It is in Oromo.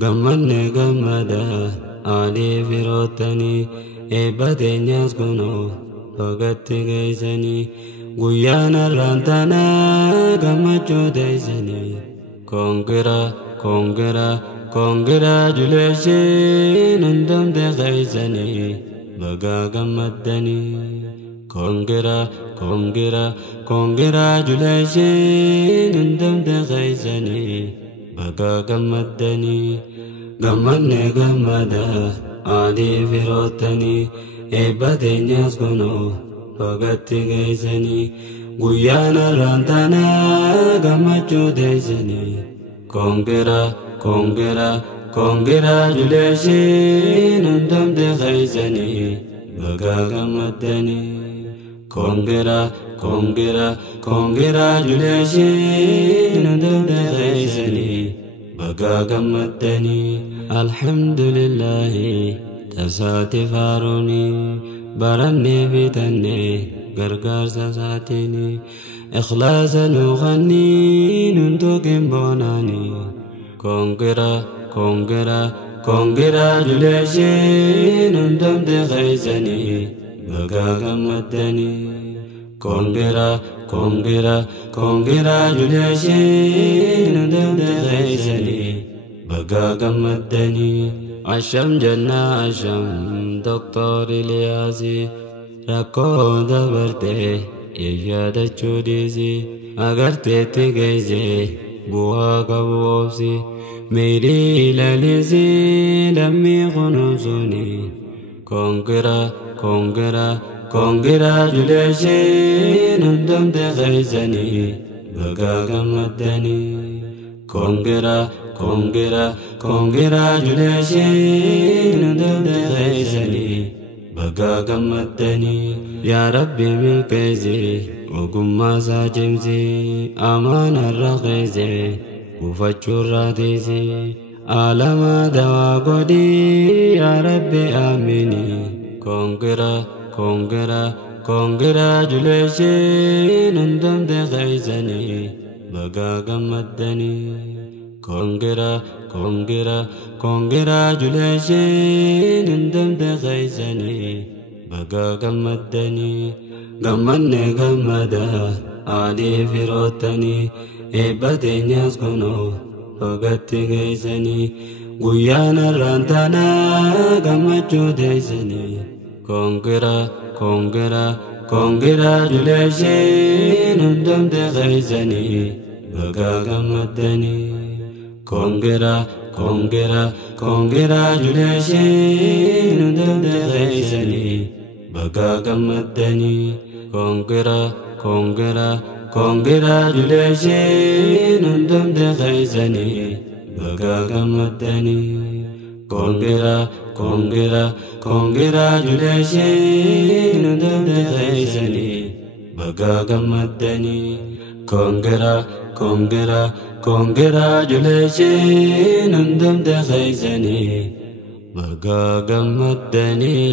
gammanne gammada alii firootanii eebbateenyaas kunoo bagatti geessanii guyyaan har'aan tanaa gammachuu teessanii congratulations hundumte keessanii baga gammaddanii congratulations hundumte keessanii baga gammaddanii gammanne gammada alii firootanii eebbateenyaas kunoo bagatti geessanii guyyaan har'aan tanaa gammachuu teessanii congratulations hundumte keessanii baga gammaddanii congratulations hundumte keessanii baga gammaddanii alhamdulillahi tasaati faaruuni barannee bitannee gargaarsa isaatiini ikhlaasa nuu kannii nun tuqin boonaanii congratulations hundumte keessanii baga gammaddanii congratulations hundumte keessanii baga gammaddanii asham jannaa asham Dr. Eliyaasi rakkoo dabartee yaadachuu dhiisi agarteetti geesse bu'aa qabu obsi miidhii lalisii lammii kunuunsuuni congratulations hundumte keessanii baga gammaddanii congratulations hundumte keessanii baga gammaddanii yaa rabbi milkeessi ogummaa isaa cimsi amaanarra keesse buufachuurraa tiisi alama dawaa godhii yaa rabbi aamini congratulations hundumte keessanii baga gammaddanii congratulations hundumte keessanii baga gammaddanii gammanne gammada alii firootanii eebbateenyaas kunoo bagatti geessanii guyyaan har'aan tanaa gammachuu teessanii congratulations hundumte keessanii baga gammaddanii congratulations hundumte keessanii baga gammaddanii congratulations hundumte keessanii baga gammaddanii congratulations hundumte keessanii baga gammaddanii congratulations hundumte keessanii baga gammaddanii